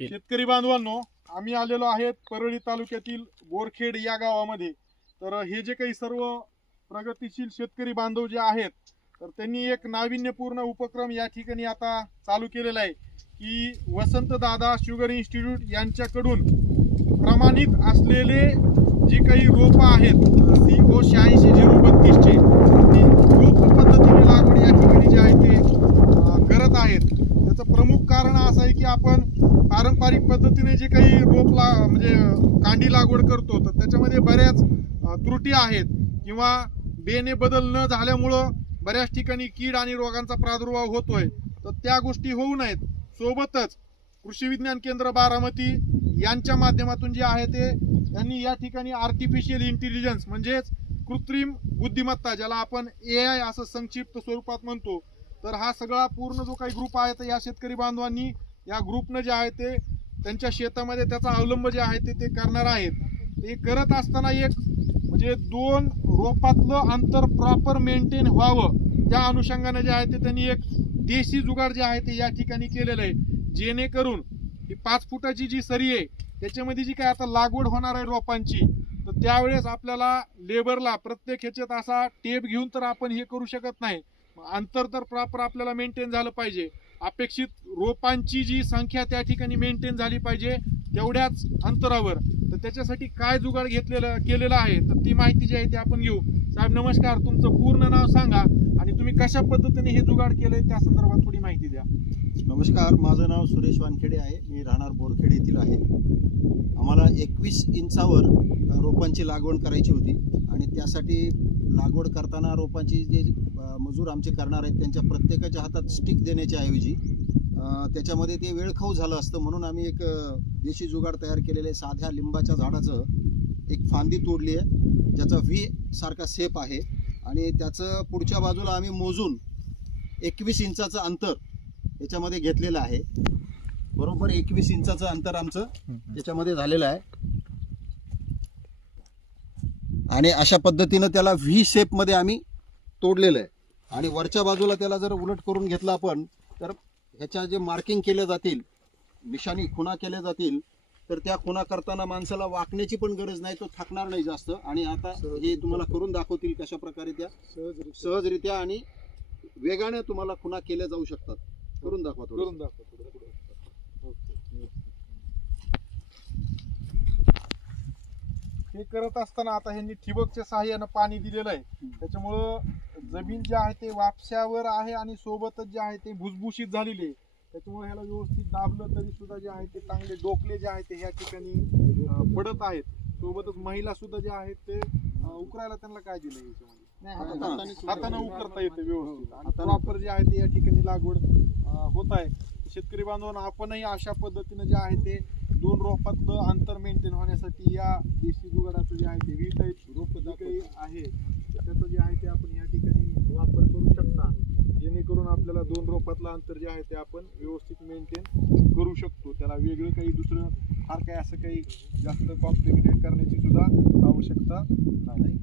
शेतकरी बांधवांनो, आम्ही आलेलो आहेत परळी तालुक्यातील बोरखेड या गावामध्ये. तर हे जे काही सर्व प्रगतिशील शेतकरी बांधव जे आहेत, तर त्यांनी एक नाविन्यपूर्ण उपक्रम या ठिकाणी आता चालू केलेला आहे की वसंत दादा शुगर इन्स्टिट्यूट यांच्याकडून प्रमाणित असलेले जी काही रोपं आहेत CO 86 चे ती रोप पद्धतीने लागवड या ठिकाणी जे आहे ते करत आहेत. त्याचं प्रमुख कारण असं आहे की आपण पारंपरिक पद्धतीने जे काही म्हणजे कांडी लागवड करतो, तर त्याच्यामध्ये बऱ्याच त्रुटी आहेत किंवा बेने बदल न झाल्यामुळं बऱ्याच ठिकाणी कीड आणि रोगांचा प्रादुर्भाव होतोय. तर त्या गोष्टी होऊ नयेत, सोबतच कृषी विज्ञान केंद्र बारामती यांच्या माध्यमातून जे आहे ते त्यांनी या ठिकाणी आर्टिफिशियल इंटेलिजन्स म्हणजेच कृत्रिम बुद्धिमत्ता, ज्याला आपण AI असं संक्षिप्त स्वरूपात म्हणतो, तर हा सगळा पूर्ण जो काही ग्रुप आहे तर या शेतकरी बांधवांनी या ग्रुपनं जे आहे ते त्यांच्या शेतामध्ये त्याचा अवलंब जे आहे ते करणार आहेत. ते करत असताना एक म्हणजे 2 रोपातलं अंतर प्रॉपर मेंटेन व्हावं, त्या अनुषंगाने जे आहे ते त्यांनी एक देशी जुगाड जे आहे ते या ठिकाणी केलेलं आहे, जेणेकरून ही 5 फुटाची जी सरी आहे त्याच्यामध्ये जी काय आता लागवड होणार आहे रोपांची, तर त्यावेळेस आपल्याला लेबरला प्रत्येक ह्याच्यात असा टेप घेऊन तर आपण हे करू शकत नाही. अंतर तर प्रॉपर आपल्याला मेंटेन झालं पाहिजे. अपेक्षित रोपांची जी संख्या त्या ठिकाणी मेंटेन झाली पाहिजे तेवढ्याच अंतरावर. तर त्याच्यासाठी काय जुगाड केलेलं आहे तर ती माहिती जी आहे ती आपण घेऊ. साहेब नमस्कार, तुमचं पूर्ण नाव सांगा आणि तुम्ही कशा पद्धतीने हे जुगाड केलंय त्या संदर्भात थोडी माहिती द्या. नमस्कार, माझं नाव सुरेश वानखेडे आहे. मी राहणार बोरखेड येथील आहे. आम्हाला 21 इंचावर रोपांची लागवड करायची होती आणि त्यासाठी लागवड करताना रोपांची जे मजूर आमचे करणार आहेत त्यांच्या प्रत्येकाच्या हातात स्टिक देण्याच्या ऐवजी त्याच्यामध्ये ते वेळखाऊ झालं असतं, म्हणून आम्ही एक देशी जुगाड तयार केलेले आहे. साध्या लिंबाच्या झाडाचं एक फांदी तोडली आहे, ज्याचा V सारखा शेप आहे आणि त्याचं पुढच्या बाजूला आम्ही मोजून 21 इंचाचं अंतर याच्यामध्ये घेतलेलं आहे. बरोबर 21 इंचाचं अंतर आमचं याच्यामध्ये झालेलं आहे आणि अशा पद्धतीनं त्याला V शेपमध्ये आम्ही तोडलेलं आहे. आणि वरच्या बाजूला त्याला जर उलट करून घेतलं आपण तर ह्याच्या जे मार्किंग केले जातील, निशाणी खुणा केल्या जातील, तर त्या खुणा करताना माणसाला वाकण्याची पण गरज नाही, तो थकणार नाही जास्त. आणि आता हे तुम्हाला करून दाखवतील कशा प्रकारे त्या सहजरित्या आणि वेगाने तुम्हाला खुणा केल्या जाऊ शकतात. करून दाखवा. हे करत असताना आता ह्यांनी ठिबकच्या सहाय्यानं पाणी दिलेलं आहे, त्याच्यामुळं जमीन जी आहे ते वापशावर आहे आणि सोबतच जे आहे ते भुसभुशीत झालेली आहे. त्याच्यामुळे ह्याला व्यवस्थित दाबलं तरी सुद्धा जे आहे ते चांगले डोकले जे आहे ते ह्या ठिकाणी पडत आहेत. सोबतच महिला सुद्धा जे आहेत ते उकरायला त्यांना काय दिलं याच्यामध्ये हाताने उकरता येते व्यवस्थित आणि प्रॉपर जे आहे ते या ठिकाणी लागवड होत आहे. शेतकरी बांधवांना आपणही अशा पद्धतीने जे आहे ते 2 रोपातलं अंतर मेंटेन होण्यासाठी या देशी जुगाडाचं जे आहे ते V टाईप रोप जे काही आहे त्याचं जे आहे ते आपण या ठिकाणी वापर करू शकता, जेणेकरून आपल्याला 2 रोपातलं अंतर जे आहे ते आपण व्यवस्थित मेंटेन करू शकतो. त्याला वेगळं काही दुसरं फार काही असं काही जास्त कॉम्प्लिकेटेड करण्याची सुद्धा आवश्यकता नाही.